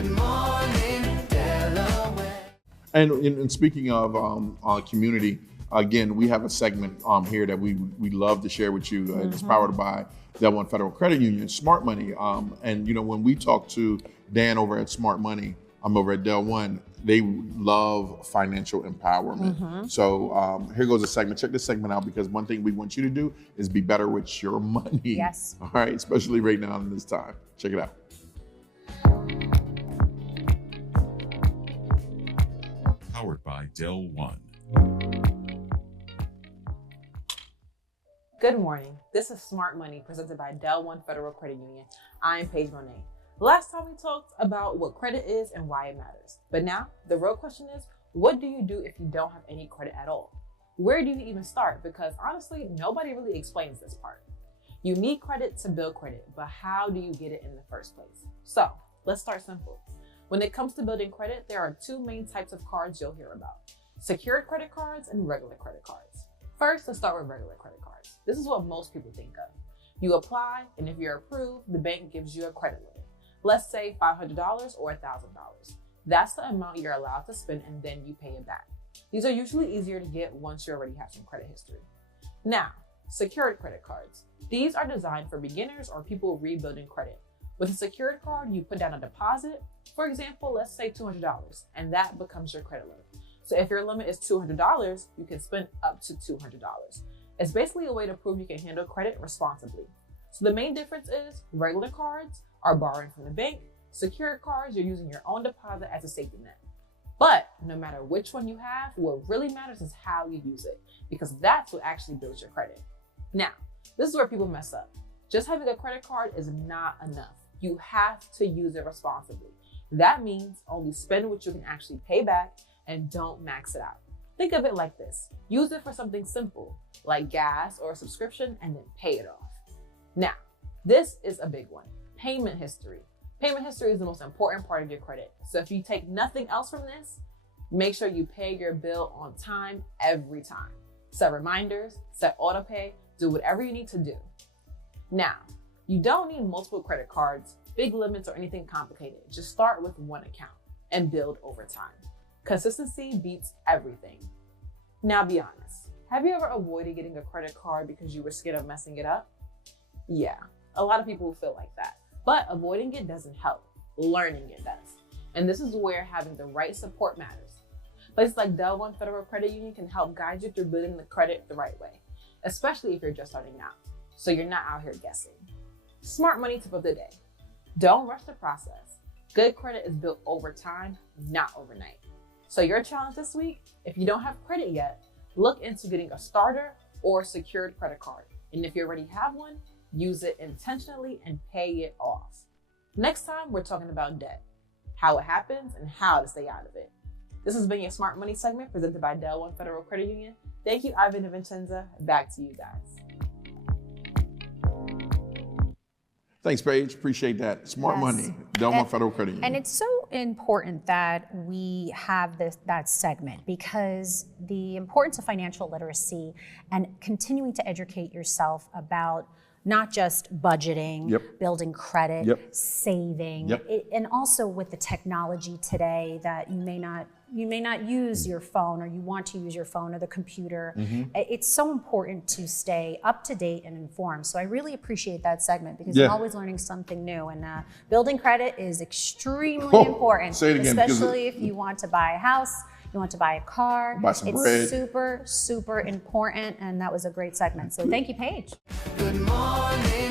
Good morning, Delaware. And speaking of community, again, we have a segment here that we love to share with you. It's powered by Delaware Federal Credit Union, Smart Money. And when we talk to Dan over at Smart Money, I'm over at Del One, they love financial empowerment. So here goes a segment. Check this segment out, because one thing we want you to do is be better with your money. Yes. All right, especially right now in this time. Check it out. Powered by Del One. Good morning. This is Smart Money presented by Del One Federal Credit Union. I'm Paige-Monet. Last time we talked about what credit is and why it matters. But now the real question is, what do you do if you don't have any credit at all? Where do you even start? Because honestly, nobody really explains this part. You need credit to build credit, but how do you get it in the first place? So let's start simple. When it comes to building credit, there are two main types of cards you'll hear about: secured credit cards and regular credit cards. First, let's start with regular credit cards. This is what most people think of. You apply, and if you're approved, the bank gives you a credit limit. Let's say $500 or $1,000. That's the amount you're allowed to spend, and then you pay it back. These are usually easier to get once you already have some credit history. Now, secured credit cards. These are designed for beginners or people rebuilding credit. With a secured card, you put down a deposit, for example, let's say $200, and that becomes your credit limit. So if your limit is $200, you can spend up to $200. It's basically a way to prove you can handle credit responsibly. So the main difference is regular cards are borrowing from the bank. Secured cards, you're using your own deposit as a safety net. But no matter which one you have, what really matters is how you use it, because that's what actually builds your credit. Now, this is where people mess up. Just having a credit card is not enough. You have to use it responsibly. That means only spend what you can actually pay back and don't max it out. Think of it like this. Use it for something simple, like gas or a subscription, and then pay it off. Now, this is a big one. Payment history. Payment history is the most important part of your credit. So if you take nothing else from this, make sure you pay your bill on time every time. Set reminders, set auto pay, do whatever you need to do. Now, you don't need multiple credit cards, big limits, or anything complicated. Just start with one account and build over time. Consistency beats everything. Now be honest. Have you ever avoided getting a credit card because you were scared of messing it up? Yeah, a lot of people feel like that. But avoiding it doesn't help. Learning it does. And this is where having the right support matters. Places like Del One Federal Credit Union can help guide you through building the credit the right way, especially if you're just starting out, so you're not out here guessing. Smart money tip of the day. Don't rush the process. Good credit is built over time, not overnight. So your challenge this week, if you don't have credit yet, look into getting a starter or secured credit card. And if you already have one, use it intentionally and pay it off. Next time, we're talking about debt, how it happens, and how to stay out of it. This has been your Smart Money segment presented by Del One Federal Credit Union. Thank you, Ivan and Vincenza. Back to you guys. Thanks, Paige. Appreciate that. Smart Money, Del One Federal Credit Union. And it's so important that we have that segment, because the importance of financial literacy and continuing to educate yourself about not just budgeting, building credit, saving, and also with the technology today that you may not use your phone, or you want to use your phone or the computer. It's so important to stay up to date and informed. So I really appreciate that segment, because I'm always learning something new, and building credit is extremely important, Say it again, especially if you want to buy a house, you want to buy a car. Buy some it's bread. super, super important, and that was a great segment. So thank you, Paige. Good morning.